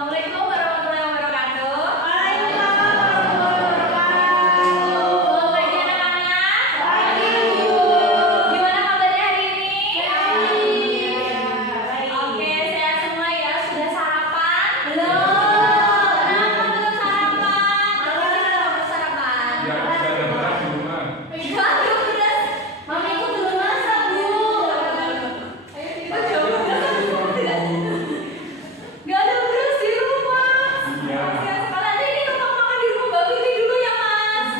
Assalamualaikum warahmatullahi wabarakatuh. Waalaikumsalam warahmatullahi wabarakatuh. Selamat pagi anak-anak. Pagi, Bu. Gimana kabarnya hari ini? Baik. Oke, sehat semua ya. Sudah sarapan? Belum. Kenapa belum sarapan? Mama kita harus sarapan. Ya, sudah ada beras di rumah. Iya, aduh, beras. Mami ikut belum masak, Bu. Ayo kita coba. Gak ada beras di rumah. Iya. Kasihan sekali. Nanti ini numpang makan di rumah Mbak Vivi dulu ya, Mas.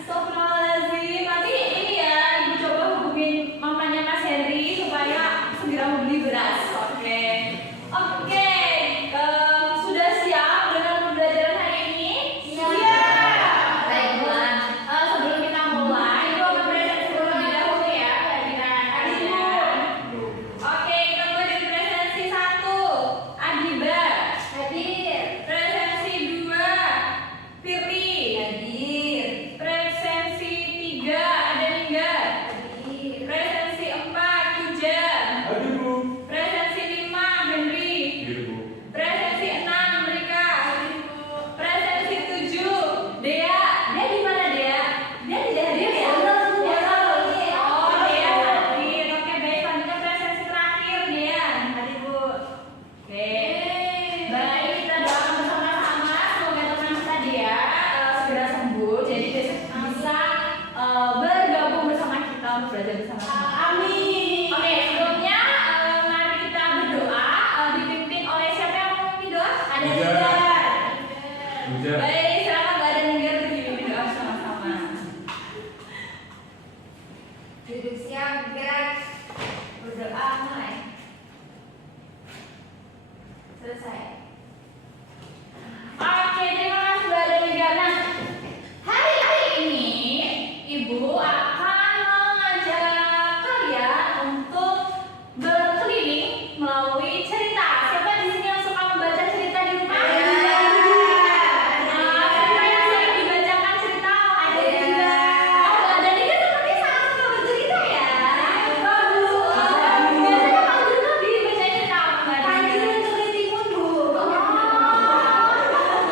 Astagfirullahaladzim. Nanti ini ya, Ibu coba hubungin mamanya Mas Henry supaya segera membeli beras. Oke. Oke. Sudah siap dengan pembelajaran hari ini? Baiklah. Sebelum kita mulai, Ibu akan presentasi terlebih dahulu ya bagi anak-anak. Oke, kita mulai dari presensi 1. Adiba. Hadir. Presensi 2. Firly. Hadir. Presensi 3. Adelingar. Hadir. Presensi 4. Kijan. Hadir, Bu. Presensi 5. Henry. Hadir, Bu. Presensi 6. Rika. Presensi 7. Dea. Dea di mana, Dea? Dea tidak hadir ya? Oh, Dea hadir. Oke, baik. Selanjutnya presensi terakhir, Dea. Hadir, Bu. Oke. Baik, kita doakan bersama-sama semoga teman kita Dea segera sembuh. Jadi besok bisa bergabung bersama kita untuk belajar bersama-sama. Amin. Oke, sebelumnya mari kita berdoa dipimpin oleh siapa yang mau memimpin doa? Ada Hujan. Hujan. Hujan. Baik, silakan Mbak dan Ninggar untuk dipimpin doa bersama-sama. Duduk siap, gerak. Berdoa mulai. Selesai. Oke, terima kasih Mbak dan Ninggar. Nah, hari ini Ibu akan mengajak kalian untuk berkeliling melalui cerita. Siapa di sini yang suka membaca cerita di rumah? Siapa yang sering dibacakan cerita? Ada juga. Oh, Mbak dan Ninggar seperti sangat suka bercerita ya. Bagus. Biasanya kalau di rumah dibacain cerita apa, Mbak dan Panji Ninggar? untuk timun, Bu.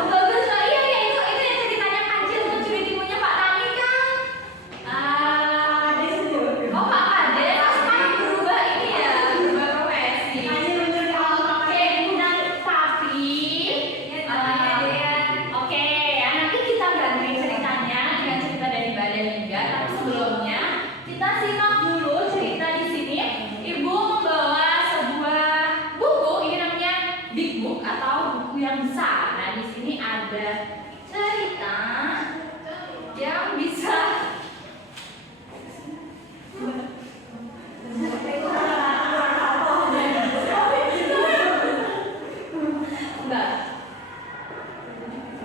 Bagus lah, iya ya itu yang ceritanya kancil untuk curi timunnya Pak Tani kan? Ada sendiri. Oh Pak Kades, sekarang berubah ini ya, berubah profesi. Panji untuk Oke, bukan tapi. Oke, ya, nanti kita ganti ceritanya dengan cerita dari Badan Liga. Tapi sebelumnya kita simak dulu cerita di sini. Ibu membawa sebuah buku, ini namanya Big Book atau buku yang besar. Nah di sini ada cerita yang bisa enggak.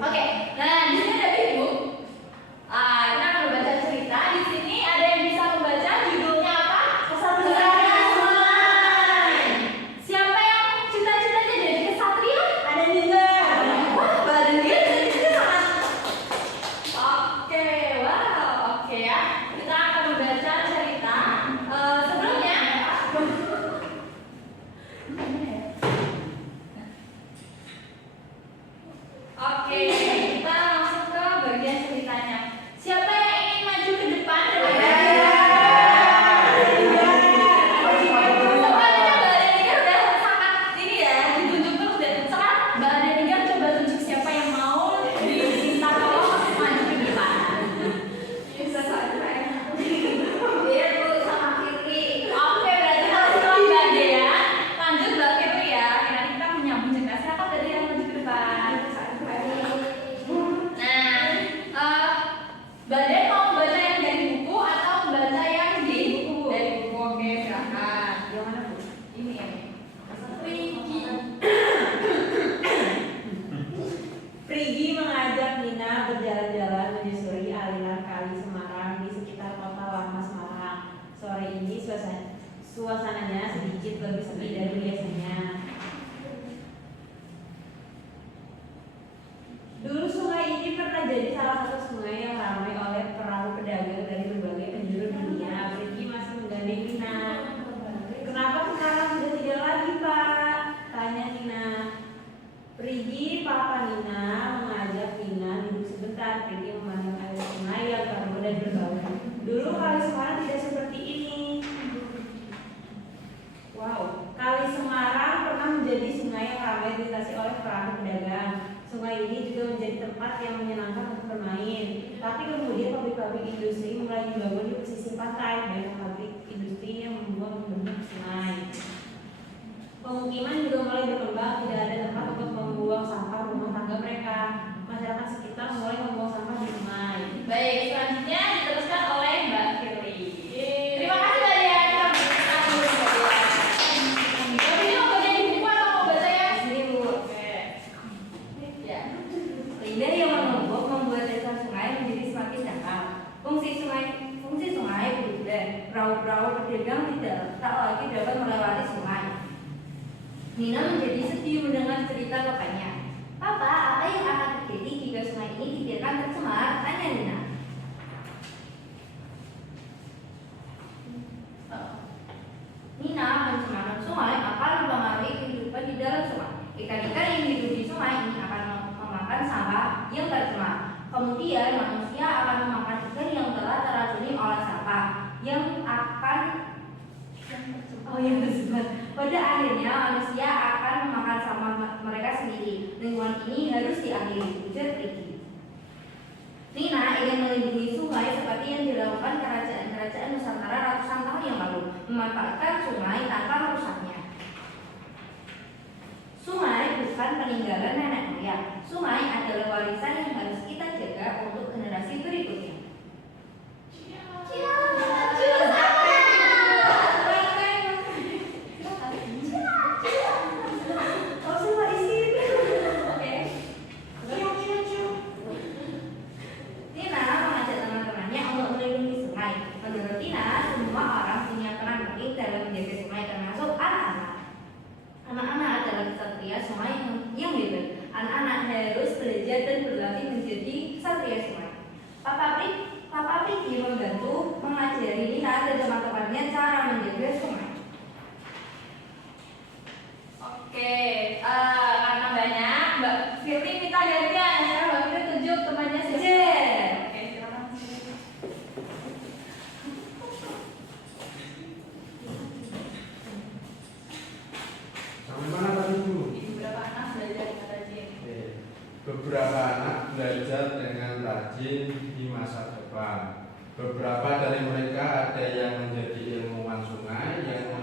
Oke, nah di sini ada Big Book. Kita akan membaca cerita. Di sini ada yang bisa membaca judulnya apa? Kesatria Semuanya. Siapa yang cita-citanya jadi kesatria? Ada juga. Wah, badan dia cita-citanya sangat. Oke, wow, oke ya. Kita akan membaca cerita. Sebelumnya. Oke, kita langsung ke bagian ceritanya. Siapa yang ingin maju ke depan dan Sebenarnya Mbak Denigar udah sangat ini ya, ditunjuk terus deh. Sekarang Mbak Denigar coba tunjuk siapa yang mau diminta tolong maju ke depan. Bisa saja. Iya, Bu, sama Firly. Oke, berarti kalau setelah Mbak Dea lanjut Mbak Firly ya. Nanti kita menyambung cerita. Silakan Mbak Dea maju ke depan. Nah, Mbak Dea mau membaca yang dari buku atau membaca yang di buku? Dari buku. Oke, silakan. Yang mana, Bu? Ini ya. Prigi mengajak Nina berjalan-jalan menyusuri aliran kali Semarang di sekitar kota lama Semarang. Sore ini suasananya sedikit lebih sepi dari biasanya. Dulu sungai ini pernah jadi salah satu sungai yang ramai oleh perahu pedagang dari berbagai penjuru dunia. Prigi masih menggandeng Nina. Kenapa sekarang sudah tidak lagi, Pak? Tanya Nina. Prigi dilintasi oleh perahu pedagang. Sungai ini juga menjadi tempat yang menyenangkan untuk bermain. Tapi kemudian pabrik-pabrik industri mulai dibangun di pesisir pantai, banyak pabrik industri yang membuang limbahnya ke sungai. Pemukiman juga mulai berkembang, tidak ada tempat untuk membuang sampah rumah tangga mereka. Masyarakat sekitar mulai membuang sampah di sungai. Baik, selanjutnya diteruskan oleh Mbak Firly. Terima kasih Mbak Dea. Kita berikan dulu Mbak Dea. Mbak Firly mau baca di buku atau mau baca ya? Sini Bu. Oke. Ya. Lidah yang menumpuk membuat dasar sungai menjadi semakin dangkal. Fungsi sungai berubah. Perahu-perahu pedagang tidak tak lagi dapat melewati sungai. Nina menjadi sedih mendengar cerita bapaknya. Papa, apa yang akan terjadi jika sungai ini dibiarkan tercemar? Tanya Nina. Nina, pencemaran sungai akan mempengaruhi kehidupan di dalam sungai. Ikan-ikan yang hidup di sungai ini akan memakan sampah yang tercemar. Kemudian manusia akan memakan ikan yang telah teracuni oleh sampah yang tersebar. Pada akhirnya manusia akan memakan sampah mereka sendiri. Lingkungan ini harus diakhiri, ujar Prigi. Nina ingin melindungi sungai seperti yang dilakukan kerajaan-kerajaan Nusantara ratusan tahun yang lalu, memanfaatkan sungai tanpa merusaknya. Sungai bukan peninggalan nenek moyang. Sungai adalah warisan yang harus kita jaga untuk generasi berikutnya. Tina mengajak teman-temannya untuk melindungi sungai. Menurut Tina, semua orang punya peran penting dalam menjaga sungai, termasuk anak-anak. Anak-anak adalah ksatria sungai yang hebat. Anak-anak harus belajar dan berlatih menjadi ksatria sungai. Papa Prigi membantu mengajari Nina dan teman-temannya cara menjaga sungai. Oke, karena banyak, Mbak Firly minta gantian. Sekarang Mbak Firly tunjuk temannya saja. Oke, silakan. Sampai mana tadi Bu? Beberapa anak belajar dengan rajin. Beberapa anak belajar dengan rajin di masa depan. Beberapa dari mereka ada yang menjadi ilmuwan sungai yang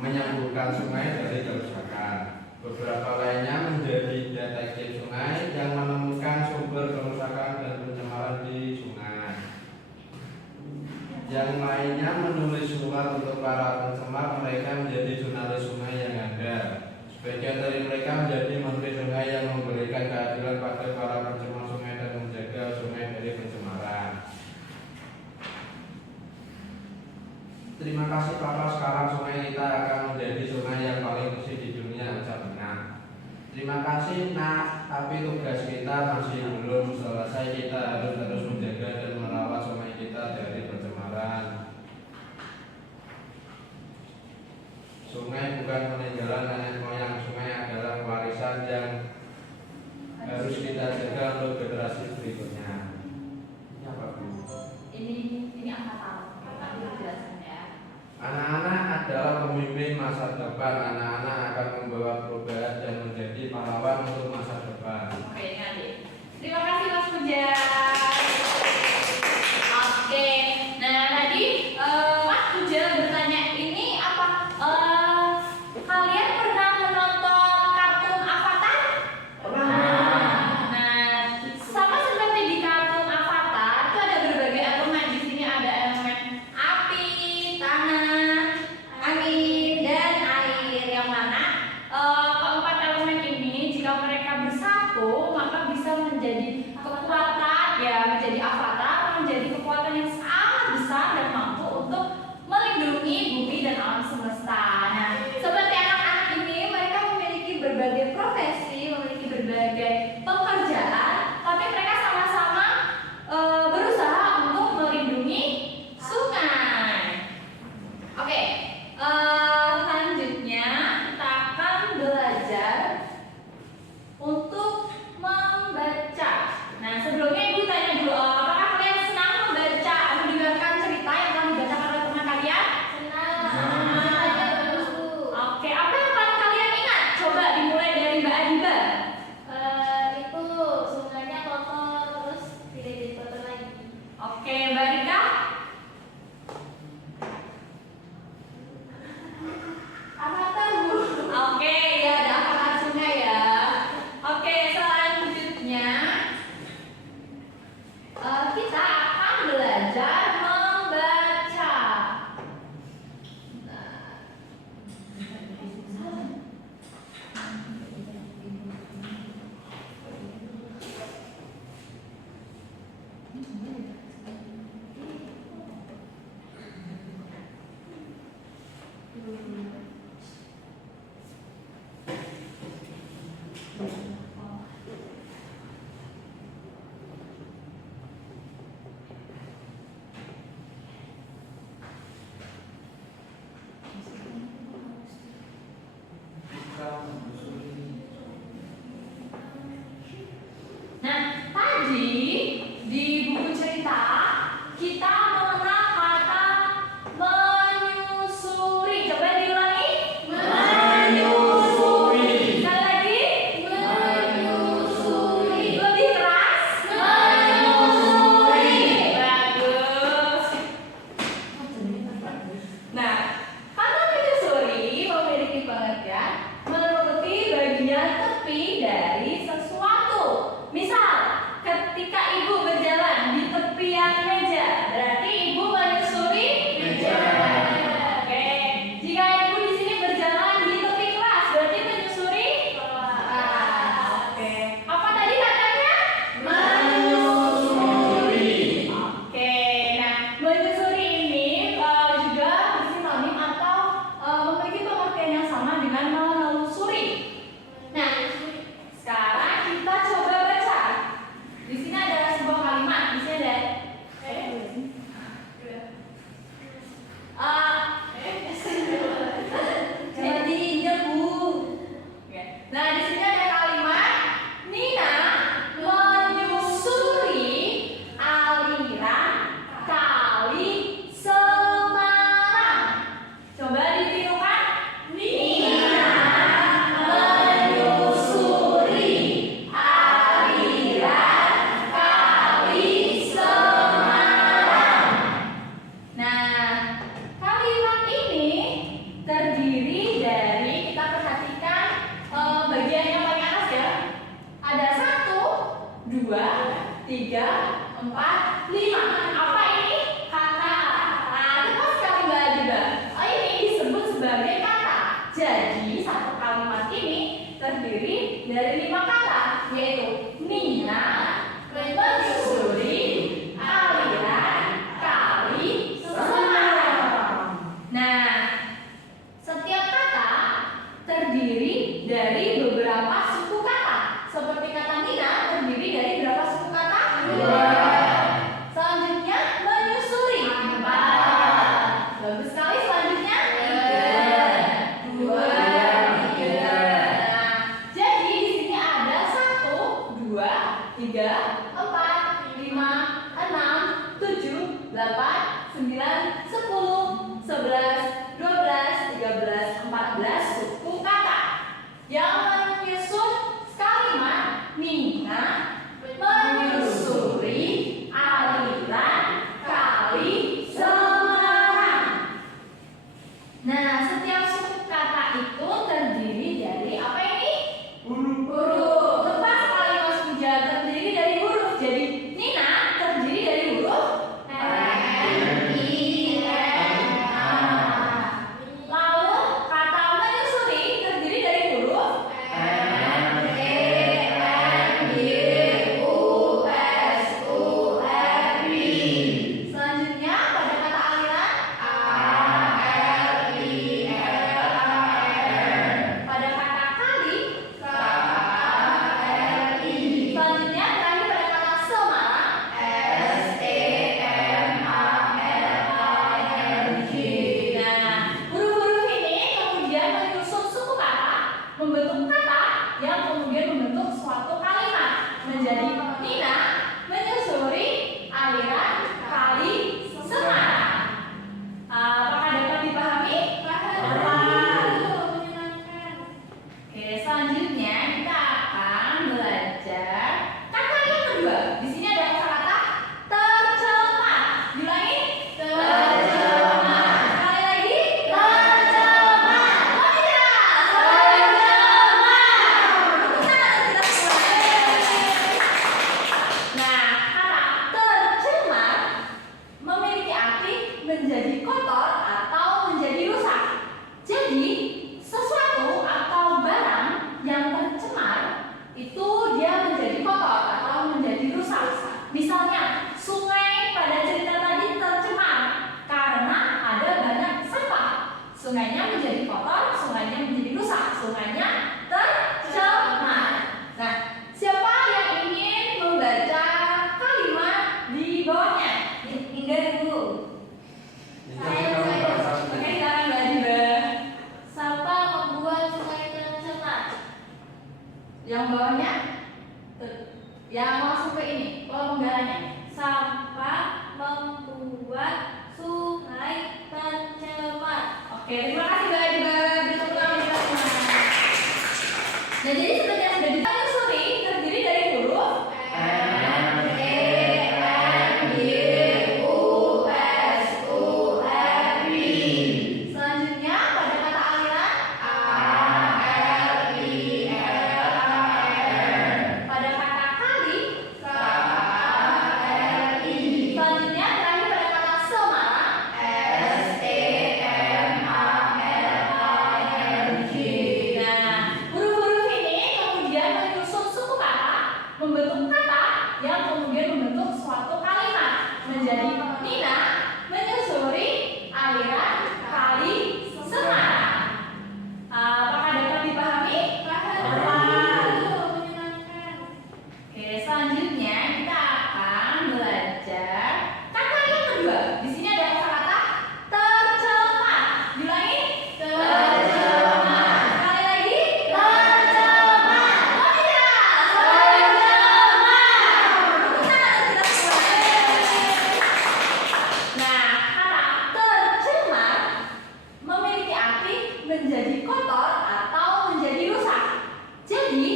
menyembuhkan sungai dari kerusakan. Beberapa lainnya menjadi detektif sungai yang menemukan sumber kerusakan dan pencemaran di sungai. Yang lainnya menulis surat untuk para pencemar, mereka menjadi jurnalis sungai yang handal. Sebagian dari mereka menjadi menteri sungai yang memberikan keadilan pada para pencemar sungai dan menjaga sungai dari pencemaran. Terima kasih Papa, sekarang sungai kita akan menjadi sungai yang paling bersih di dunia, ucap Nina. Terima kasih Nak, tapi tugas kita masih belum selesai. Kita harus terus menjaga dan merawat sungai kita dari pencemaran. Sungai bukan peninggalan nenek moyang. Sungai adalah warisan yang harus kita jaga untuk generasi berikutnya. Ini apa Bu? Ini angkatan. Nanti dijelaskan ya. Anak-anak adalah pemimpin masa depan. Anak-anak akan membawa perubahan dan menjadi pahlawan untuk masa depan. Oke, ini adik. Terima kasih Mas Puja. Oke, nah tadi Mas Puja bertanya ini apa? Kalian pernah menonton kartun Avatar? Nah, sama seperti di kartun Avatar itu ada berbagai elemen. Di sini ada elemen api, tanah, angin, dan air. Yang mana keempat elemen ini jika mereka bersatu maka bisa menjadi kekuatan, ya menjadi avatar, menjadi kekuatan yang sangat besar dan mampu untuk melindungi bumi dan alam semesta. Nah, seperti anak-anak ini mereka memiliki berbagai profesi, memiliki berbagai pekerjaan, tapi mereka sama-sama berusaha untuk melindungi sungai. Oke, selanjutnya kita akan belajar untuk membaca. Nah, sebelumnya Ibu tanya dulu, apakah kalian senang membaca atau mendengarkan cerita yang telah dibacakan oleh teman kalian? Senang. Oke, apa yang paling kalian ingat? Coba dimulai Nah, tadi di buku cerita kita mengenal kata menyusuri. Coba diulangi. Menyusuri. Sekali lagi. Menyusuri. Lebih keras. Menyusuri. Bagus. Nah, kata menyusuri memiliki pengertian menuruti bagian tepi dari sesuatu. Misal, ketika ibu berjalan di tepian meja, berarti ibu menyusuri Meja. Oke. Jika ibu di sini berjalan di tepi kelas, berarti menyusuri Kelas. Oke. Apa tadi katanya? Menyusuri. Oke. Nah, menyusuri ini juga sinonim atau memiliki pengertian yang sama dengan menelusuri. Nah, sekarang kita coba baca. Di sini ada sebuah kalimat. Di sini ada Jangan diinjak, Bu. Oke. Nah, di sini ada kalimat Nina menyusuri aliran kali Semarang. Coba ditirukan. Nina menyusuri aliran kali Semarang. Nah, kalimat ini terdiri dari, kita perhatikan bagian yang paling atas ya. Ada 1, 2, 3, 4, 5. Apa ini? Kata. Nah, kita sekali belajar juga. Ini disebut sebagai kata. Jadi satu kalimat ini terdiri dari 5 kata, yaitu Nina menyusuri aliran kali Semarang. Nah, setiap kata terdiri dari beberapa suku kata. Seperti kata Nina terdiri dari berapa suku kata? 2. Selanjutnya menyusuri. 4. Bagus sekali. Selanjutnya 3. 2, 3. Nah, jadi di sini ada 1, 2, 3, 4, 5, 6, 7, 8, 9, 10, 11, 12, 13, 14 suku kata yang menyusun kalimat Nina menyusuri aliran kali Semarang. Nah, setiap suku kata itu terdiri dari apa ini? Huruf. Tepat sekali Mas Puja, terdiri dari huruf. Jadi Nina terdiri dari huruf Lalu kata menyusuri terdiri dari huruf Selanjutnya pada kata aliran pada kata kali Selanjutnya terakhir pada kata Semarang Nah, huruf-huruf ini kemudian menyusun suku kata, membentuk kata yang kemudian membentuk suatu kalimat menjadi Nina menyusuri aliran kali Semarang. Apakah dapat dipahami? Oke, selanjutnya kita akan belajar kata yang kedua. Di sini ada kata-kata tercemar. Diulangi. Tercemar. Sekali lagi. Tercemar. Oh iya, tercemar. Nah, kata tercemar memiliki arti menjadi kotor atau menjadi rusak. Jadi, sesuatu atau barang yang tercemar itu dia menjadi kotor atau menjadi rusak. Misalnya, sungai pada cerita tadi tercemar karena ada banyak sampah. Sungainya menjadi Oke, terima kasih Mbak Adiba. Berikut kami jelaskan. Nah, jadi seperti yang sudah ditelusuri terdiri dari huruf selanjutnya pada kata aliran pada kata kali selanjutnya terakhir pada kata semarang nah huruf-huruf ini kemudian menyusun suku kata membentuk kata yang kemudian membentuk suatu kalimat menjadi Nina menyusuri aliran kali Semarang. Apakah dapat dipahami? Oke, selanjutnya kita akan belajar kata yang kedua. Di sini ada kata-kata tercemar. Diulangi? Tercemar. Sekali lagi? Tercemar. Oh tidak, tercemar. Tepuk tangan untuk kita semua. Nah, kata tercemar memiliki arti menjadi kotor atau menjadi rusak. Jadi,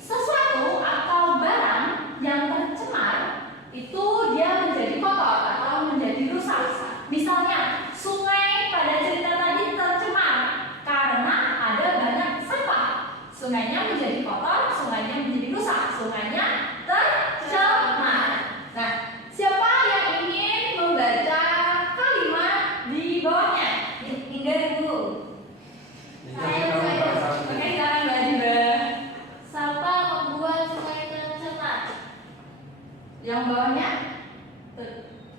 sesuatu atau barang yang tercemar itu dia menjadi kotor atau menjadi rusak. Misalnya, sungai pada cerita tadi tercemar karena ada banyak sampah. Sungainya menjadi kotor, sungainya menjadi rusak, sungainya tercemar. Nah, siapa yang ingin membaca kalimat di bawahnya? Hingga Ibu. Oke, silakan Mbak Adiba. Siapa membuat sungai tercemar? Yang bawahnya,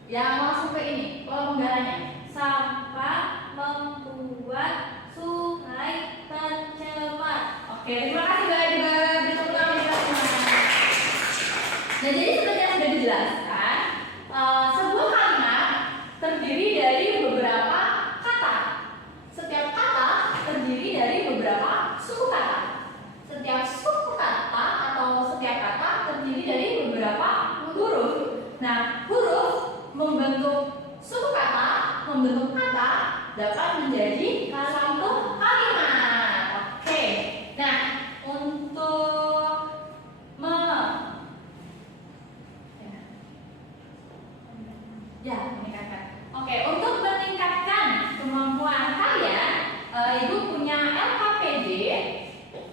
yang langsung ke ini, kolom penggaranya. Sampah membuat sungai tercemar. Oke, terima kasih Mbak Adiba. Berikut kami jelaskan. Nah, jadi seperti yang sudah dijelaskan, sebuah kalimat terdiri dari beberapa kata. Setiap kata terdiri dari beberapa suku kata. Setiap suku kata atau setiap kata terdiri dari beberapa huruf. Nah, huruf membentuk suku kata, membentuk kata dapat menjadi satu kalimat. Oke. Nah, untuk meningkatkan. Oke, untuk meningkatkan kemampuan kalian, Ibu punya LKPD.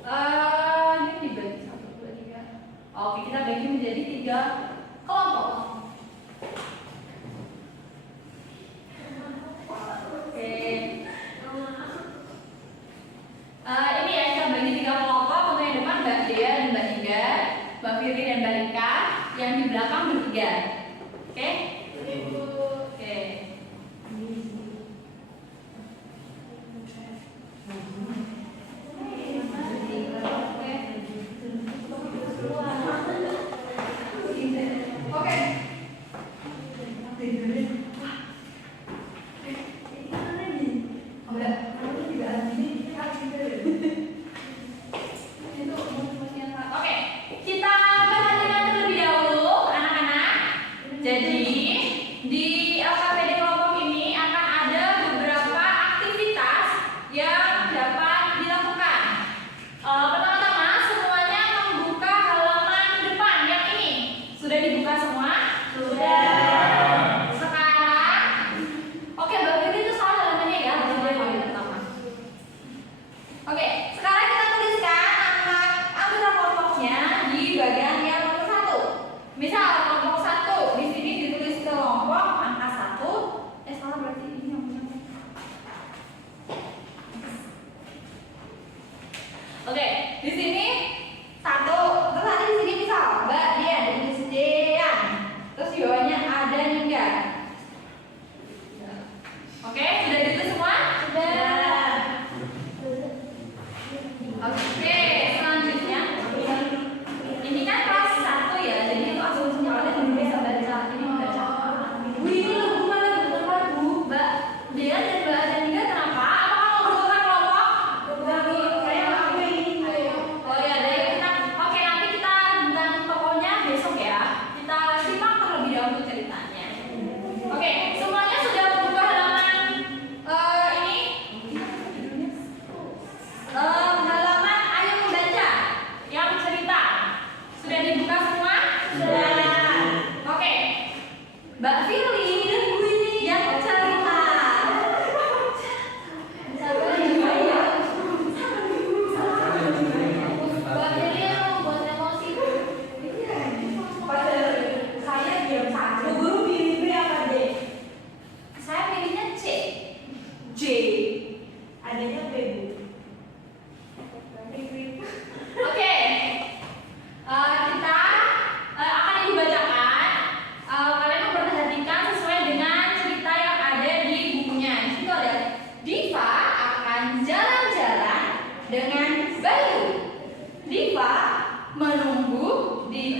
Ini dibagi 1, 2, 3. Oke, kita bagi menjadi 3 kelompok. Oke. Ini ya kita bagi 3 kelompok. Untuk yang depan Mbak Dea dan Mbak Inga, Mbak Firly dan Mbak Rika. Yang di belakang bertiga. Oke? Oke. Oke. Oke, kita perhatikan terlebih dahulu anak-anak.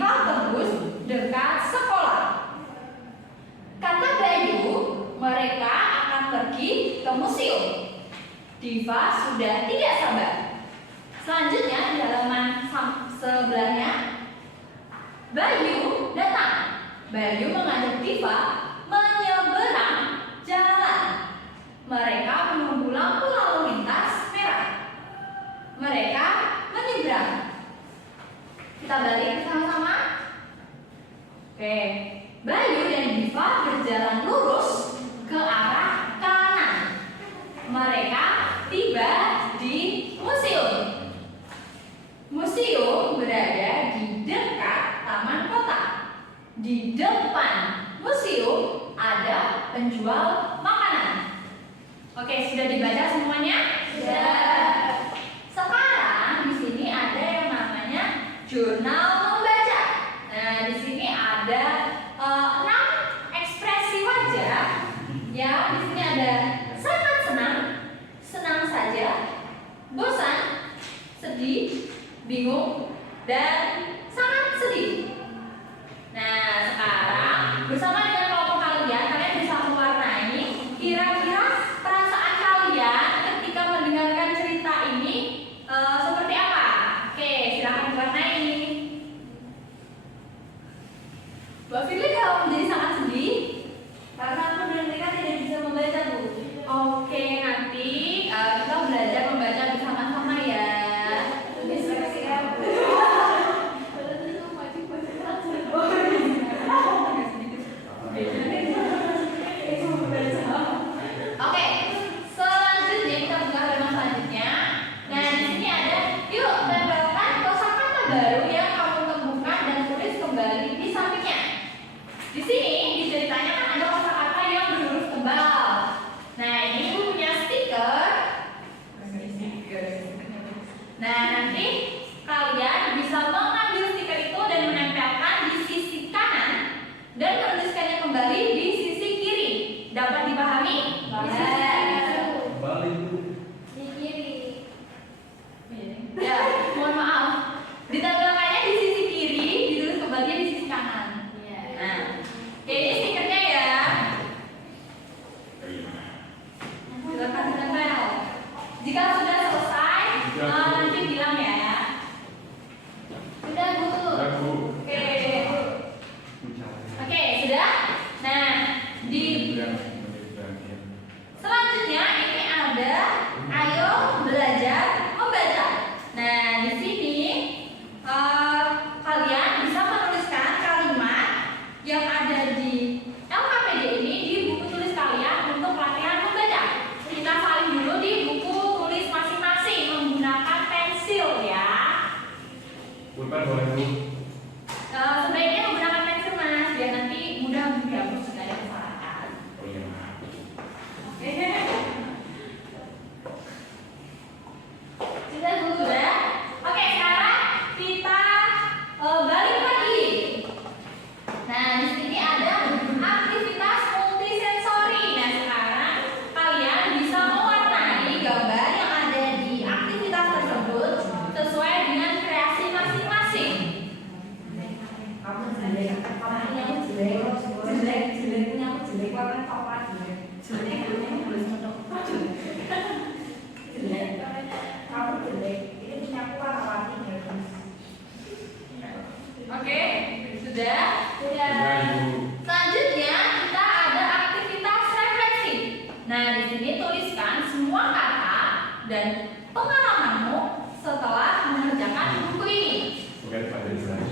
halte bus dekat sekolah. Kata Bayu, mereka akan pergi ke museum. Diva sudah tidak sabar. Selanjutnya di halaman sebelahnya, Bayu datang. Bayu mengajak Diva menyeberang jalan. Mereka menunggu lampu lalu lintas merah. Mereka menyeberang. Kita balik bersama-sama. Oke, Bayu dan Diva berjalan lurus ke arah kanan. Mereka tiba di museum. Museum berada di dekat taman kota. Di depan museum ada penjual makanan. Oke, sudah dibaca semuanya? Sudah. Sekarang di sini ada yang namanya jurnal membaca. Nah, di sini ada 6 ekspresi wajah. Ya, di sini ada sangat senang, senang saja, bosan, sedih, bingung, dan sangat sedih. Nah, sekarang bersama dengan kelompok kalian, kalian bisa mewarnai kira-kira perasaan kalian ketika mendengarkan cerita ini seperti apa? Oke, silakan diwarnai. Mbak Firly kalau menjadi sangat sedih karena aku dan mereka tidak bisa membaca, Bu. Oke, nanti kita belajar membaca bersama-sama ya. Oke, selanjutnya kita buka halaman selanjutnya. Nah, di sini ada, yuk tempelkan kosakata baru yang kamu temukan dan tulis kembali di sampingnya. Di sini diceritakan ada kosakata yang berhuruf tebal. Nah, ini punya stiker. Nah, nanti kalian bisa mengambil stiker itu dan menempelkan di sisi kanan dan menuliskannya kembali di sisi kiri. Dapat dipahami? Di sisi kiri. Ya, mohon maaf. Ditempelkannya di sisi kiri, ditulis kembali di sisi kanan. Nah, oke, ini stikernya ya. Silakan ditempel. Jika sudah selesai, nanti bilang ya. Sudah, Bu. Oke. Oke, sudah. Nah, di selanjutnya ini ada ayo belajar membaca. Nah, di sini kalian bisa menuliskan kalimat yang ada di LKPD ini di buku tulis kalian untuk latihan membaca. Kita salin dulu di buku tulis masing-masing menggunakan pensil ya. Pulpen boleh Bu? Sebaiknya menggunakan pensil Mas, biar nanti mudah dihapus jika ada kesalahan. Oh iya maaf. Sudah Bu, sudah. Oke, sekarang kita balik lagi. Nah, di sini ada aktivitas multisensori. Nah, sekarang kalian bisa mewarnai gambar yang ada di aktivitas tersebut sesuai dengan kreasi masing-masing. Kamu jelek, kamu yang jelek punya aku jelek, warna coklat jelek kamu boleh cocok jelek, kamu jelek, ini punya aku warna-warni bagus. Oke, sudah? Sudah. Selanjutnya kita ada aktivitas refleksi. Nah, di sini tuliskan semua kata dan pengalamanmu setelah mengerjakan buku ini. Bukan pada saya.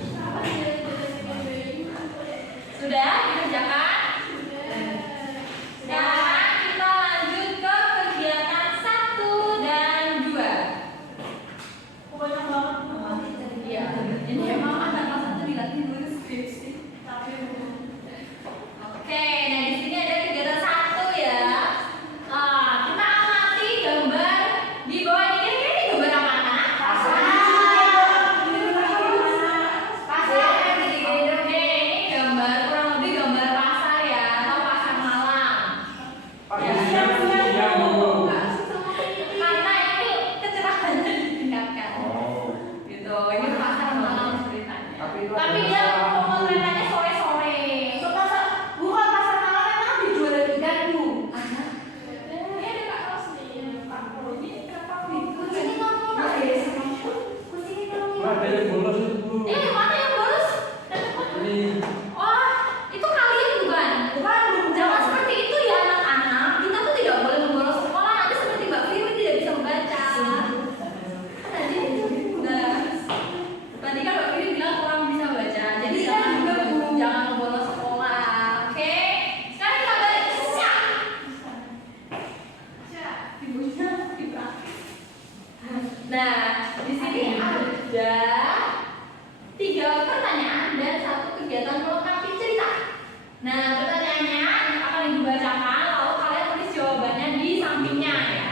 Sudah dikerjakan? Sekarang kita lanjut ke kegiatan 1 dan 2. Banyak banget. Iya, ini emang anak kelas 1 dilatih nulis skripsi. Oke, nah di sini ada kegiatan 1 ya. Kita amati gambar di bawah ini. Kira-kira ini gambar apa anak? Pasar. Pasar. Nah, di sini ada 3 pertanyaan dan 1 kegiatan melengkapi cerita. Nah, pertanyaannya akan ibu bacakan, lalu kalian tulis jawabannya di sampingnya ya.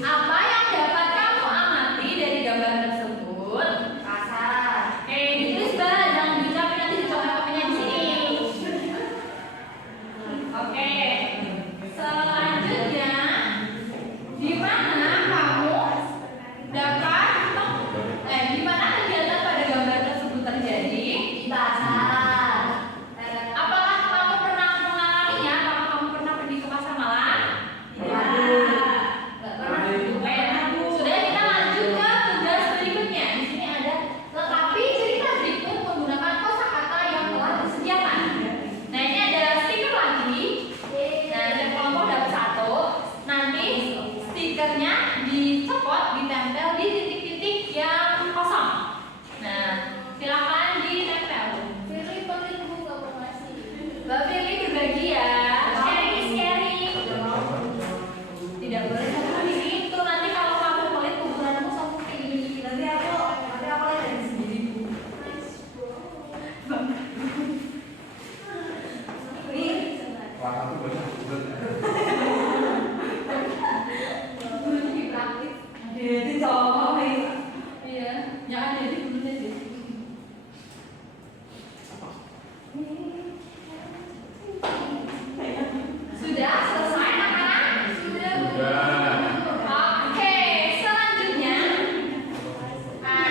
Apa yang dapat kamu amati dari gambar tersebut? Kasar. Oke, ditulis bah, jangan diucapin nanti dicoret-coretnya di sini. Oke, selanjutnya di mana kamu dapat di mana kegiatan pada gambar tersebut terjadi? Di pasar. Apakah kamu pernah mengalaminya? Apakah kamu pernah pergi ke pasar malam? Nggak pernah. Sudah, kita lanjut ke tugas berikutnya. Di sini ada lengkapi cerita berikut menggunakan kosakata yang telah disediakan. Nah, ini ada stiker lagi. Nah, setiap kelompok dapat 1. Nanti stikernya dicopot, ditempel di titik-titik yang kosong. Nah, silakan ditempel. Mbak Firly berbagi ya. Sharing is caring. Tidak boleh seperti itu. Nanti kalau kamu pelit kuburanmu sama kayak gini. Nanti aku lihat dari sendiri. Ini Kelas 1 banyak bulan. Gurunya dipraktik. dicoba nih. Iya, jangan jadi guru aja. Sudah selesai anak-anak? Sudah. Oke, selanjutnya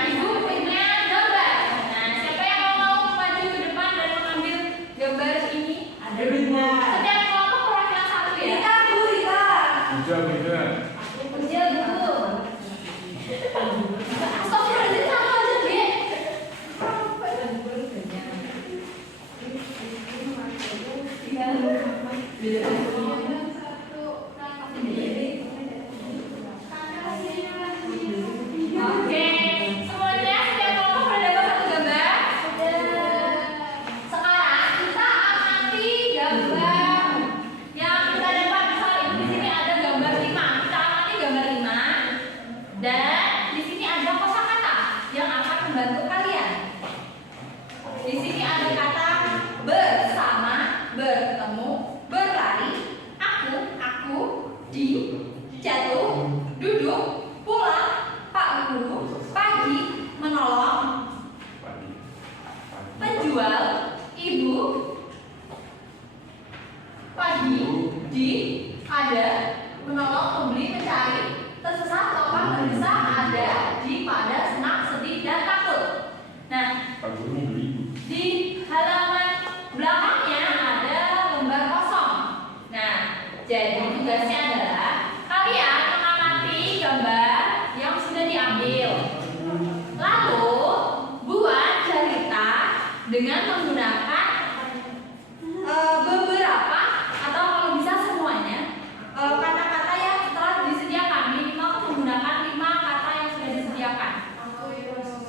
Ibu punya gambar. Nah, siapa yang mau maju ke depan dan mengambil gambar ini? Ada duitnya. Setiap kelompok perwakilan 1 ya. Rita, Bu Rita. Beda. Kecil gitu. Astagfirullahaladzim, sama aja, Dek. Oke, semuanya setiap kelompok sudah dapat 1 gambar. Sekarang kita amati gambar yang kita dapat. Misalnya di sini ada gambar 5. Kita amati gambar 5. Dan di sini ada kosakata yang akan membantu kalian. Di sini ada kata bersama, bertemu, berlari, aku, di, jatuh, duduk, pulang, Pak Guru, pagi, menolong, penjual, ibu, pagi, di, ada, menolong, membeli, mencari, tersesat, lapar, berdesak, ada, di, pada, senang, sedih, dan takut. Nah, Pak Guru beli. di halaman belakangnya ada lembar kosong. Nah, jadi tugasnya adalah kalian mengamati gambar yang sudah diambil. Lalu buat cerita dengan menggunakan beberapa atau kalau bisa semuanya kata-kata yang telah disediakan. Minimal menggunakan 5 kata yang sudah disediakan.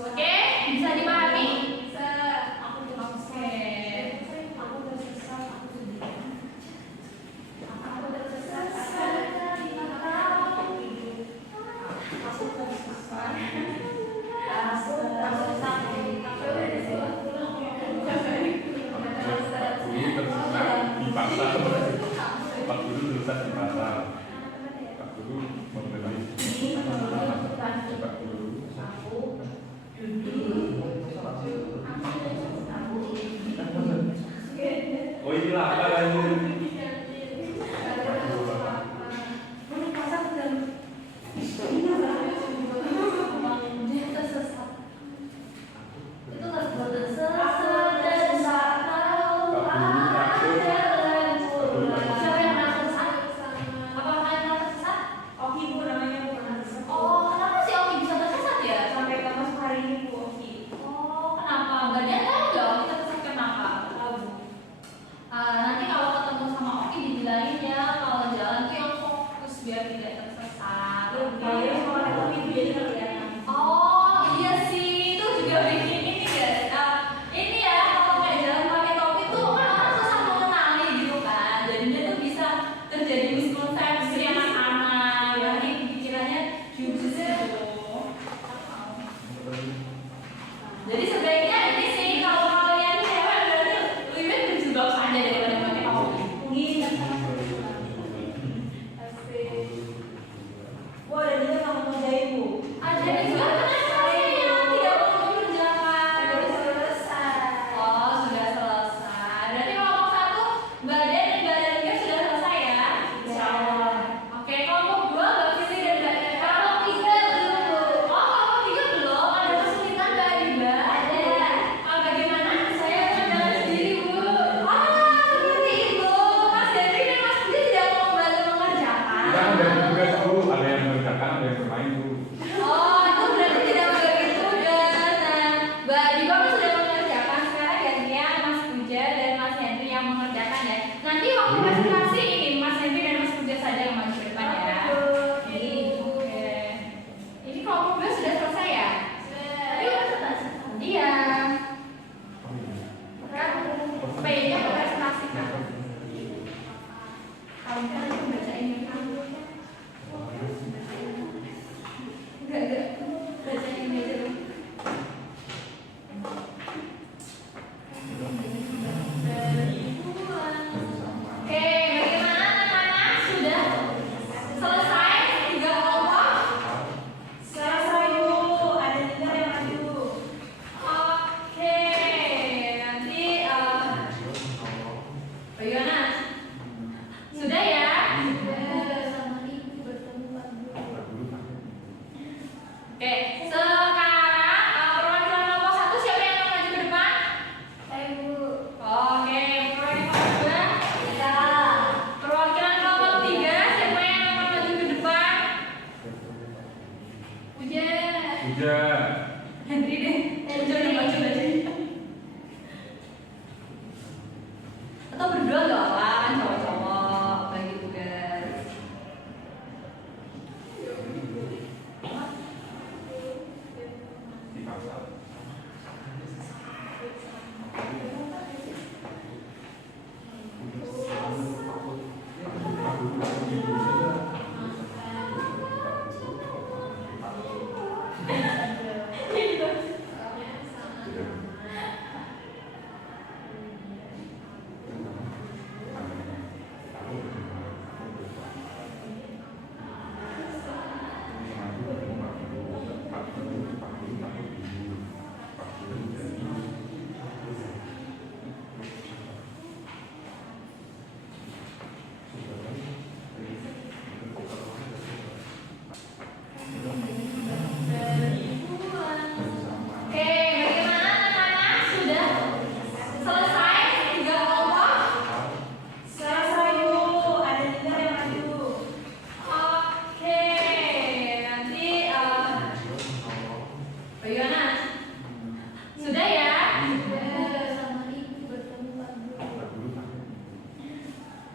Oke, bisa dipahami? Oke. Pak Guru tersesat di pasar. Pak Guru tersesat di pasar. Pak Guru membeli. Pak Guru. Oh ini apa ini? Dia tersesat. Itu nggak tersesat dan tak tahu arah jalan pulang. Siapa yang pernah tersesat? Apakah kalian pernah tersesat? Oki Bu namanya Bu pernah tersesat. Oh, kenapa sih Oki bisa tersesat ya? Sampai ke masuk hari ini Bu Oki. Oh, kenapa? Mbak Dian tahu nggak Oki tersesat kenapa? Tahu Bu. Nanti kalau ketemu sama Oki dibilangin ya kalau jalan tuh yang fokus biar tidak tersesat. Kalau yang mau ada Oki Bu jadi nggak kelihatan. Oh iya sih, itu juga bikin ini guys. Ini ya kalau kayak jalan pakai topi tuh kan orang susah mengenali gitu kan. Jadinya tuh bisa terjadi miskonsepsi anak-anak. Jadi pikirannya justru Oke, sekarang perwakilan kelompok 1 siapa yang akan maju ke depan? Saya Bu. Oke, perwakilan kelompok 2. Kita. Perwakilan kelompok 3 siapa yang akan maju ke depan? Hujan. Hujan. Henry deh. Hujan udah maju aja. Atau berdua nggak apa kan cowok-cowok bagi tugas. Di pasar. Oke, bagaimana anak-anak? Sudah selesai 3 kelompok? Selesai Bu, ada 3 yang maju. Oke, nanti bagaimana? Sudah ya? Sama Ibu bertemu Pak Guru.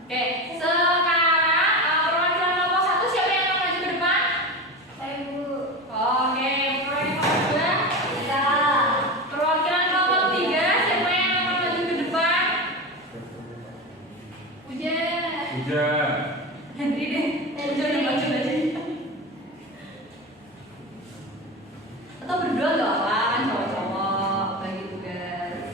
Oke, sekarang perwakilan kelompok 1 siapa yang akan maju ke depan? Saya Bu. Oke, perwakilan kelompok 2. Kita. Perwakilan kelompok 3 siapa yang akan maju ke depan? Hujan. Hujan. Henry deh. Hujan udah maju aja. Atau berdua nggak apa kan cowok-cowok bagi tugas.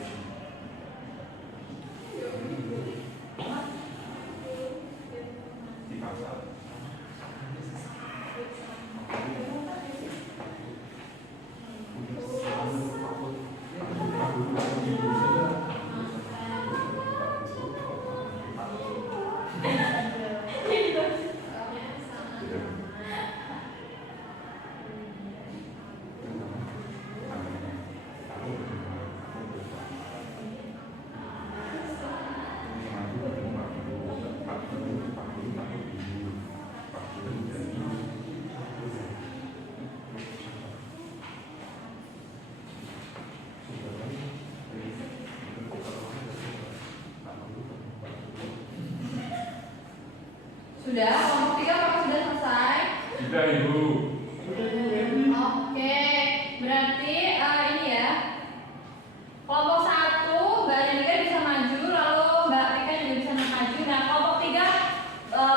Di pasar. Sudah, kelompok 3 apakah sudah selesai? Tidak Ibu. Oke, berarti ini ya. Kelompok 1 Mbak Anika bisa maju, lalu Mbak Rika juga bisa maju. Nah, kelompok 3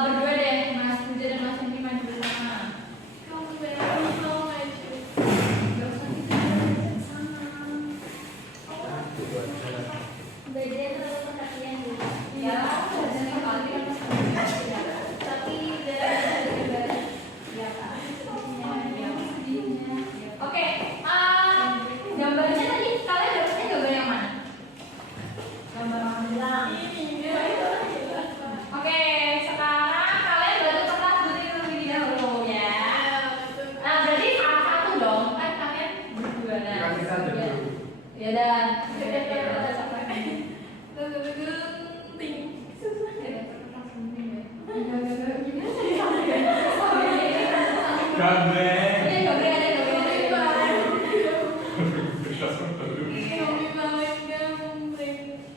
berdua deh, Mas Puja dan Mas Henry maju bersama. Nggak usah gitu, sama. Beda terlalu perhatian Bu. Ya, udah sekali kan Mas Puja. Tapi beda. Ya, Kak. Ya, sedihnya. Oke, gambarnya tadi kalian dapetnya gambar yang mana? Gambar orang bilang. Oke, sekarang kalian baca kertas dulu terlebih dahulu ya. Nah, berarti salah satu dong, kan kalian berdua nah. Kan kita ada Ya. dulu. Ya dan ada sampai ting. Susah ya kertas penting ya. Gandeng. Iya, gambar aja, gambar aja.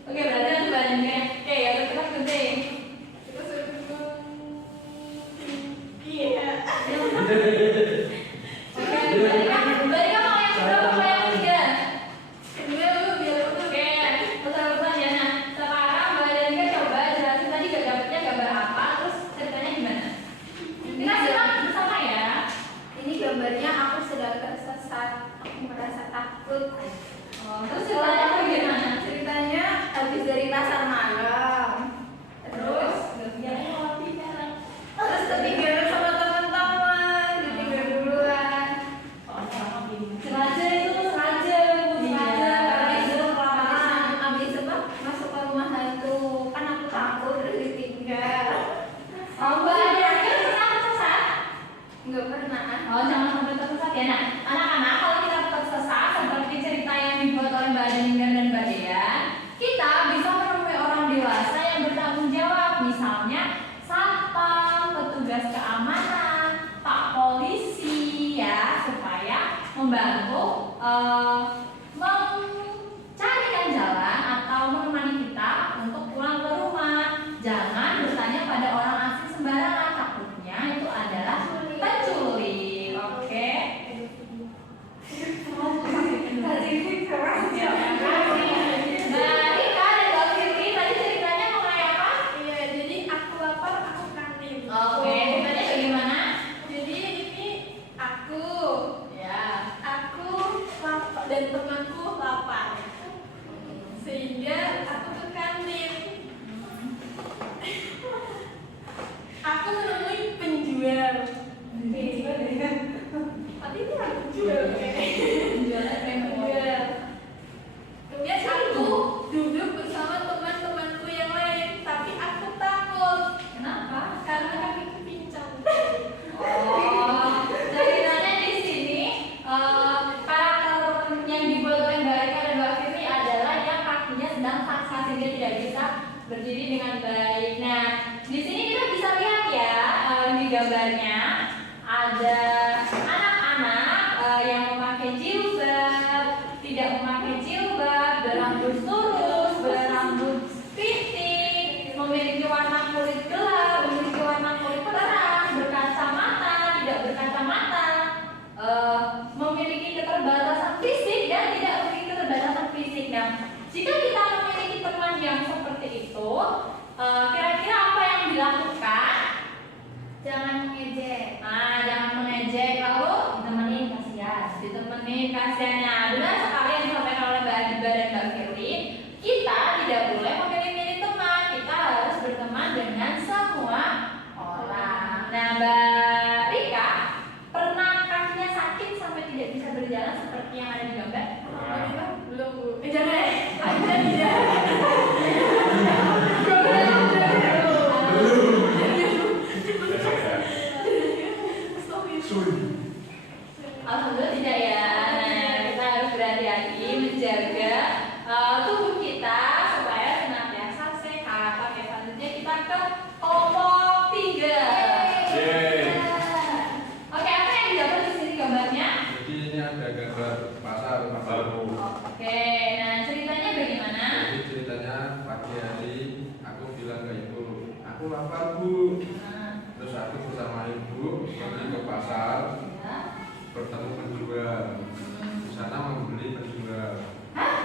Oke, berarti nanti bandingnya. Oke, ya kertas penting. Oke, Mbak Rika mau yang berapa, mau yang ketiga? Oke, betul-betul ya. Nah, sekarang Mbak Rika coba jelasin tadi dapetnya gambar apa, terus ceritanya gimana? Kita simak bersama ya. Ini gambarnya aku sedang tersesat. Aku merasa takut. Terus ceritanya bagaimana? Ceritanya habis dari pasar malam. Terus ketinggalan sama teman-teman, ditinggal duluan. Sengaja itu sengaja, Bu, sengaja. Karena itu kelamaan. Habis apa? Masuk ke rumah hantu. Kan aku takut terus ditinggal. Oh, Mbak Rika pernah tersesat? Nggak pernah. Oh, jangan sampai tersesat ya. Nah, anak-anak, kalau kita tersesat seperti cerita yang dibuat oleh Mbak Deningan dan Mbak Dean, kita bisa menemui orang dewasa yang bertanggung jawab, misalnya satpam, petugas keamanan, Pak Polisi ya, supaya membantu mencarikan jalan atau menemani kita untuk pulang ke rumah. Jangan bertanya pada orang asing sembarangan, takutnya itu adalah penculik. Oke. Mbak Rika dan Mbak Firly tadi ceritanya mengenai apa? Iya, jadi aku lapar, aku kantin. Oke, ceritanya bagaimana? Jadi ini aku Ya. lapar dan temanku lapar. Sehingga aku ke kantin. Aku menemui penjual. Tapi itu harus penjual, Jualan penjual. Kemudian aku duduk bersama teman-temanku yang lain, tapi aku takut Kenapa? karena kakiku pincang. Oh, ceritanya di sini karakter yang dibuat oleh Mbak Rika dan Mbak Firly adalah yang kakinya sedang saksa sehingga tidak bisa berdiri dengan baik. Nah, di sini kita bisa lihat ya di gambarnya ada anak-anak yang memakai jilbab, tidak memakai jilbab, berambut lurus, berambut pitik, memiliki warna kulit gelap, memiliki warna kulit terang, berkacamata, tidak berkacamata, memiliki keterbatasan fisik dan tidak memiliki keterbatasan fisik. Nah, jika kita memiliki teman yang seperti itu, kira-kira apa yang dilakukan? Jangan mengejek. Nah, jangan mengejek, lalu ditemenin kasihan, ditemenin kasihannya. Benar sekali yang disampaikan oleh Mbak Adiba dan Mbak Firly. Kita tidak boleh memilih-milih teman, kita harus berteman dengan semua orang. Nah, Mbak Rika pernah kakinya sakit sampai tidak bisa berjalan seperti yang ada di gambar? Belum, Bu. Jangan. Ada tidak. Alhamdulillah tidak ya. Nah, kita harus berhati-hati menjaga tubuh kita supaya senantiasa sehat. Oke, selanjutnya kita ke kelompok 3. Yeay. Oke, apa yang didapat di sini gambarnya? Jadi ini ada gambar pasar. Baru. Oke, nah ceritanya bagaimana? Jadi ceritanya pagi hari aku bilang ke ibu, aku lapar Bu. Nah, Terus aku bersama ibu pergi ke pasar, ya. bertemu penjual. Di sana membeli penjual. Hah?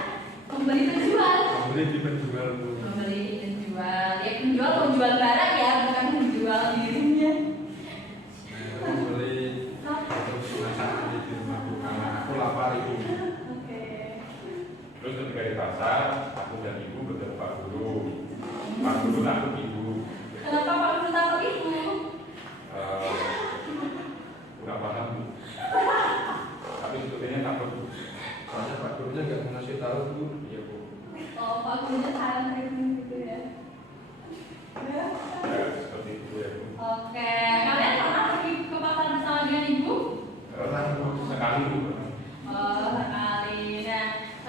Membeli penjual? Membeli di penjual Bu. Membeli penjual. Ya penjual menjual barang ya, bukan menjual dirinya. Nah, membeli terus masakan di rumahku karena aku lapar ibu. Oke. Terus ketika di pasar, aku dan ibu bertemu Pak Guru. Pak Guru takut ibu. Kenapa Pak Guru takut ibu? Nggak paham Bu. Tapi sebetulnya takut Bu. Soalnya Pak Gurunya nggak mau ngasih tahu Bu. Iya Bu. Oh, Pak Gurunya saran gitu ya. Ya, seperti itu ya Bu. Oke, kalian pernah pergi ke pasar bersama dengan ibu? Pernah Bu. Sekali Bu. Oh, sekali.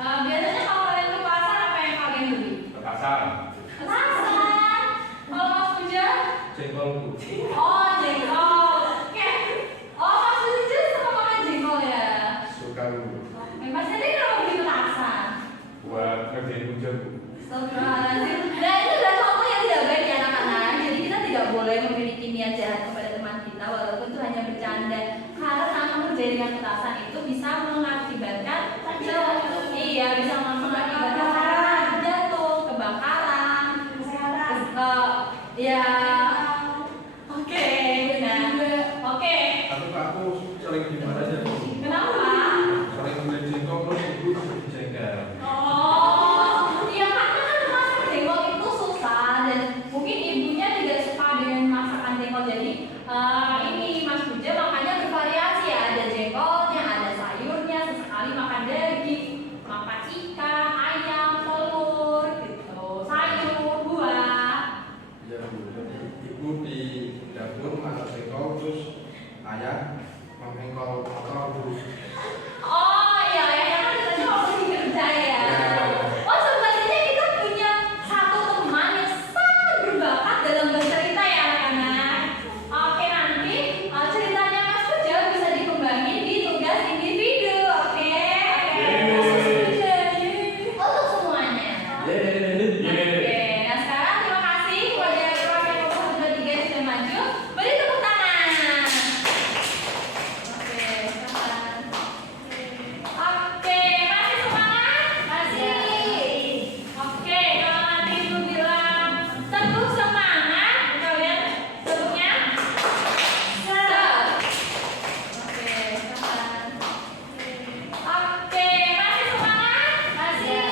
Nah, biasanya kalau kalian ke pasar apa yang kalian beli? Ke pasar. Ke pasar. Kalau Mas Puja? Jengkol Bu. Oh, jengkol. Oke. Oh, Mas Puja suka makan jengkol ya? Suka Bu. Mas Jadi kenapa beli petasan? Buat ngerjain hujan Bu. Astagfirullahaladzim. Nah, itu adalah contoh yang tidak baik ya anak-anak. Jadi kita tidak boleh memiliki niat jahat kepada teman kita walaupun itu hanya bercanda. Karena mengerjain dengan petasan itu bisa mengakibatkan iya, bisa mengakibatkan sarana jatuh, kebakaran, ya. Oke, nah, oke. Tapi Pak aku sering dimarahin Bu. Kenapa? Sering beli jengkol terus ibu jengkel. Oh, iya karena kan masak jengkol itu susah dan mungkin ibunya tidak suka dengan masakan jengkol. Jadi ini Mas Puja makanya bervariasi ya, ada jengkolnya, ada sayurnya ya mengengkol motor Bu. Oh iya, yang kan tadi waktu kerja ya. Oh sebenarnya kita punya satu teman yang sangat berbakat dalam bercerita ya anak-anak. Oke nanti ceritanya Mas Puja bisa dikembangin di tugas individu, oke? Untuk semuanya. Oke, nah sekarang terima kasih kepada keluarga yang 1, 2, 3 sudah maju. Beri tepuk tangan. Oke, silakan. Oke, masih semangat? Masih. Oke, kalau nanti ibu bilang tepuk semangat, kalian tepuknya Oke, silakan. Oke, masih semangat? Masih.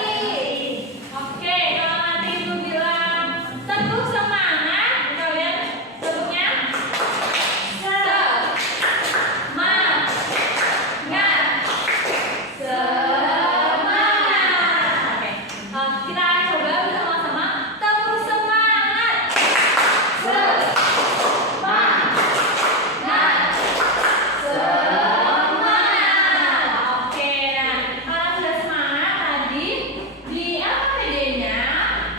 Oke, kalau nanti ibu bilang tepuk semangat, kalian tepuknya Semangat. Oke, kita coba bersama-sama tepuk semangat. Semangat. Oke, nah kalau sudah semangat tadi di APD-nya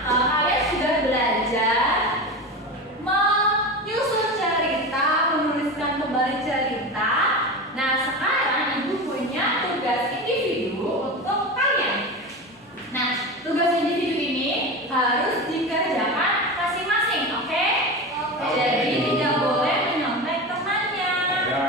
kalian sudah belajar menyusun cerita, menuliskan kembali cerita. Nah, sekarang ibu punya tugas individu untuk kalian. Nah, tugas individu ini harus dikerjakan masing-masing, oke? Jadi tidak boleh menyontek temannya. Ya.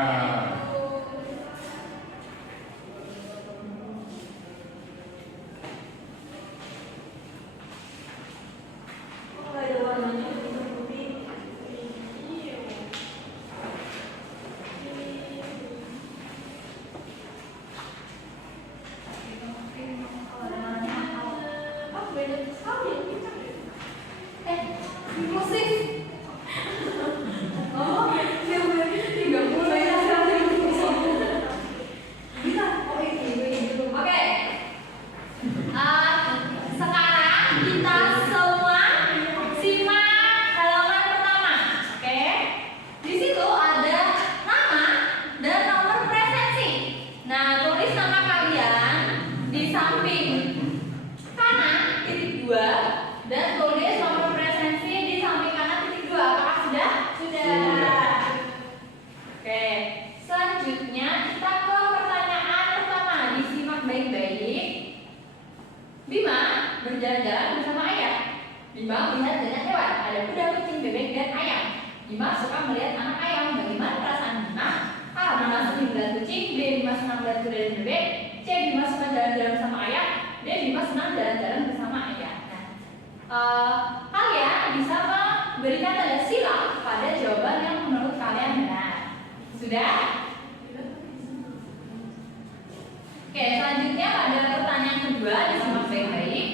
Kok nggak ada warnanya putih? Musik. Oh, ya benar. 30 ya. Bisa. Oh, ini. Oke. Sekarang kita semua simak halaman pertama. Oke. Di situ ada nama dan nomor presensi. Nah, tulis nama kalian di samping kanan titik 2 dan tulis nomor presensi di samping kanan titik 2. Apakah sudah? Sudah. Oke. Selanjutnya kita ke pertanyaan pertama. Disimak baik-baik. Bima berjalan-jalan bersama ayah. Bima melihat banyak hewan. Ada kuda, kucing, bebek, dan ayam. Bima suka melihat anak ayam. Bagaimana perasaan Bima? A. Bima senang melihat kucing. B. Bima senang melihat kuda dan bebek. C. Bima suka jalan-jalan bersama ayah. D. Bima senang jalan-jalan bersama ayah. Nah, kalian bisa memberikan tanda silang pada jawaban yang menurut kalian benar. Sudah? Oke, selanjutnya pada pertanyaan kedua disimak baik-baik.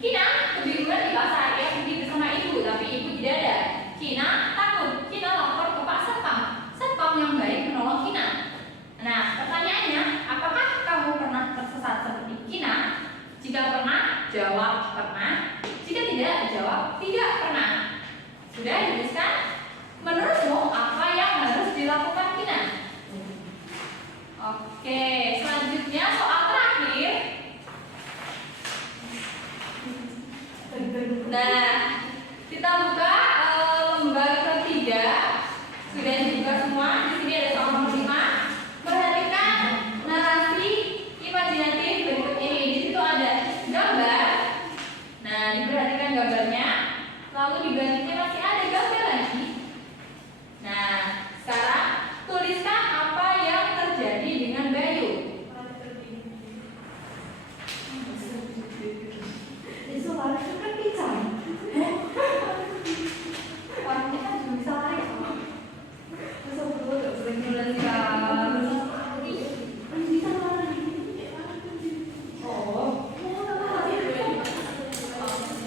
Kina kebingungan di pasar. Ia pergi bersama ibu, tapi ibu tidak ada. Kina takut. Kina lapor ke Pak Satpam. Satpam yang baik menolong Kina. Nah, pertanyaannya, apakah kamu pernah tersesat seperti Kina? Jika pernah, jawab pernah. Jika tidak, jawab tidak pernah. Sudah dituliskan? Menurutmu apa yang harus dilakukan Kina? Oke, selanjutnya soal terakhir. Nah, kita buka lembar ketiga. Sudah dibuka semua. Di sini ada soal nomor 5. Perhatikan narasi imajinatif berikut ini. Di situ ada gambar. Nah, diperhatikan gambarnya. Lalu di baliknya masih ada gambar lagi. Nah, sekarang tuliskan apa yang terjadi dengan Bayu. Itu harusnya kan pican. Orangnya kan juga bisa lari. Terus aku gak boleh nuliskan. Bisa lari. Oh.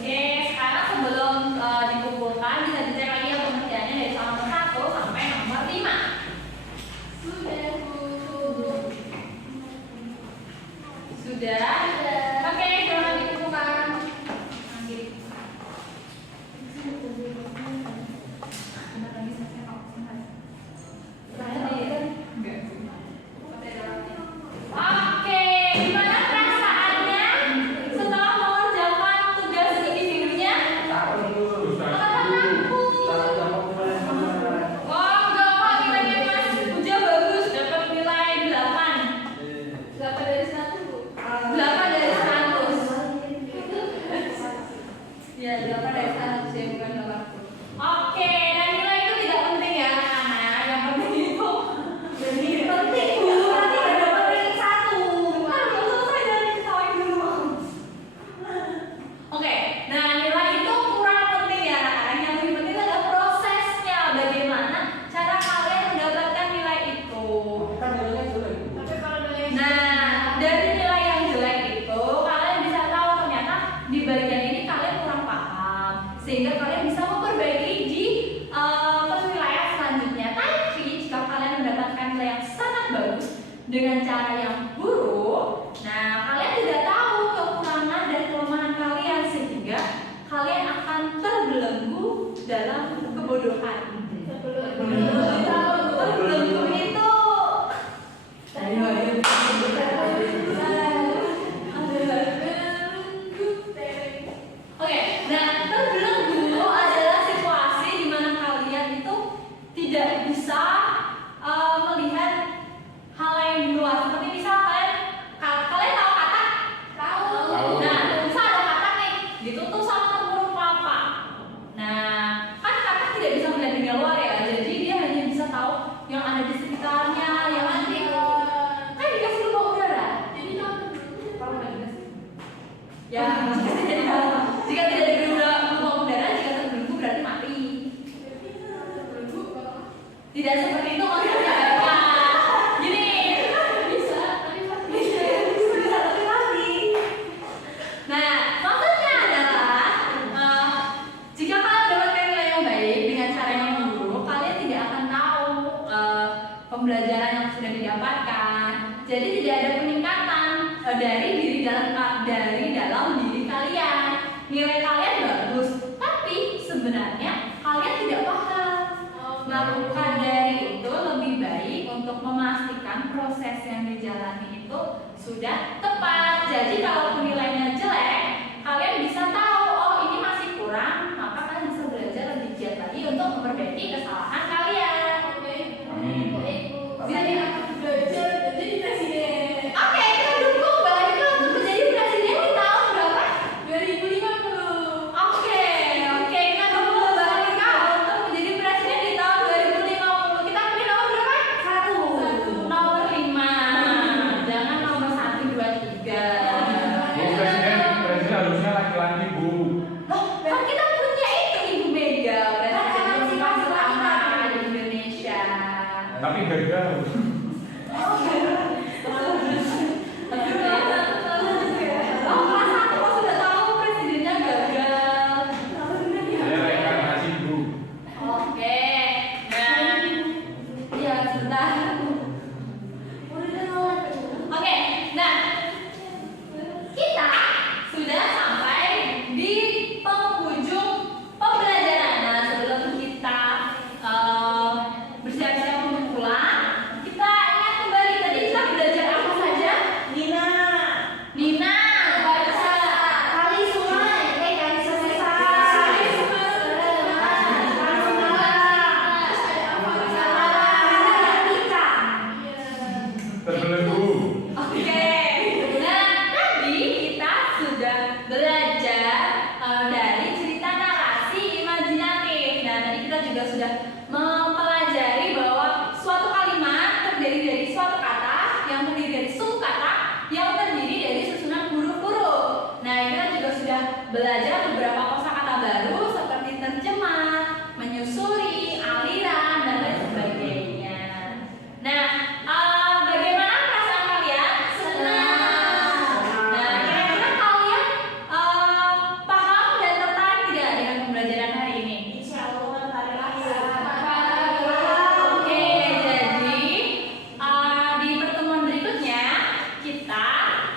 Oke, sekarang sebelum dikumpulkan bisa dicek lagi ya pengertiannya dari soal nomor 1 sampai nomor 5. Sudah, Bu. Sudah? Oke, silahkan dikumpulkan. Benar lagi saya kok. dengan cara yang buruk, nah kalian tidak tahu kekurangan dan kelemahan kalian sehingga kalian akan terbelenggu dalam kebodohan. Terbelenggu itu oke, nah terbelenggu adalah situasi di mana kalian itu tidak bisa melihat hal yang di luar. Seperti misal kalian tahu katak? Tahu. Nah, misal ada katak nih ditutup sama tempurung kelapa. Nah, kan katak tidak bisa melihat dunia luar ya, jadi dia hanya bisa tahu yang ada di sekitarnya, yang nanti kan dikasih lubang udara. Jadi tahu Kalau nggak dikasih, ya jika tidak diberi lubang udara, jika terbelenggu berarti mati. Tidak seperti itu konsepnya. Gini, bisa, tapi pasti. Bisa tapi mati. nah maksudnya adalah jika kalian mendapatkan nilai yang baik dengan cara yang buruk, kalian tidak akan tahu pembelajaran yang sudah didapatkan. Jadi tidak ada peningkatan dari dalam diri kalian. Nilai kalian bagus, tapi sebenarnya kalian tidak paham. Maka dari itu lebih baik untuk memastikan proses yang dijalani itu sudah tepat. Jadi kalau nilainya jelek, kalian bisa tahu oh ini masih kurang, maka kalian bisa belajar lebih giat lagi untuk memperbaiki kesalahan kalian. Amin. Bisa di Belajar jadi presiden. Oke, kita dukung Mbak Rika untuk menjadi presiden di tahun berapa? 2050. Oke, kita dukung Mbak Rika untuk menjadi presiden di tahun 2050. Kita pilih nomor berapa? Satu. Nomor 5. Jangan nomor 1, 2, 3. Bu, presiden harusnya laki-laki, Bu. Loh, kan kita punya itu Ibu Mega, presiden pertama di Indonesia. Tapi gagal. Oh, kelas 1 kok sudah tahu presidennya gagal. Saya reinkarnasi, Bu. Oke, nah, ya sebentar. Oke, nah, kita sudah sampai di penghujung pembelajaran. Nah, sebelum kita bersiap-siap untuk pulang, kita ingat kembali tadi kita belajar apa saja? Nina. Nina, baca. Kali sungai. Kali sungai. Terbelenggu. Oke, nah tadi kita sudah belajar dari cerita narasi imajinatif. Nah tadi kita juga sudah mempelajari bahwa suatu kalimat terdiri dari suatu kata yang terdiri dari suku kata yang terdiri dari susunan huruf-huruf. Nah kita juga sudah belajar beberapa kosakata baru seperti terjemah, menyusuri, aliran dan lain sebagainya. Nah, bagaimana perasaan kalian? Senang. Nah, kira-kira kalian paham dan tertarik tidak dengan pembelajaran hari ini? Insya Allah hari akhir. Oke, jadi di pertemuan berikutnya kita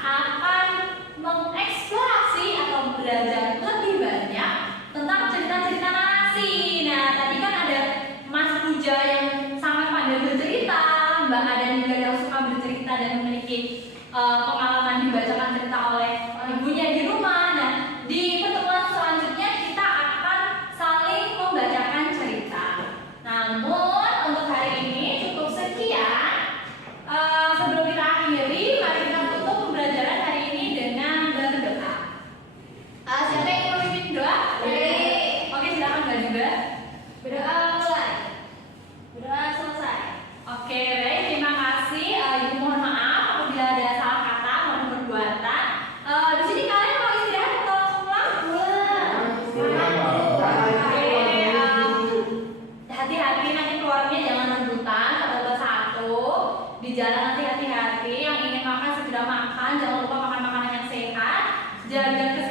akan mengeksplorasi atau belajar lebih banyak tentang cerita-cerita narasi. Nah, tadi kan ada Mas Puja yang sangat pandai bercerita, Mbak Adan juga yang suka bercerita dan memiliki pengalaman dibacakan cerita oleh ibunya di rumah. Nah, di pertemuan selanjutnya kita akan saling membacakan cerita. Namun untuk hari ini cukup sekian. Sebelum kita akhiri, mari kita tutup pembelajaran hari ini dengan berdoa. Siapa yang ingin memimpin doa? Oke, silakan Mbak juga. Berdoa mulai. Berdoa selesai. Oke, baik. Terima kasih. Ibu mohon maaf apabila ada salah kata maupun perbuatan. Di sini kalian mau istirahat atau langsung pulang? Hati-hati nanti keluarnya jangan rebutan satu-satu. Di jalan nanti hati-hati. Yang ingin makan segera makan. Jangan lupa makan makanan yang sehat. Jaga kesehatan.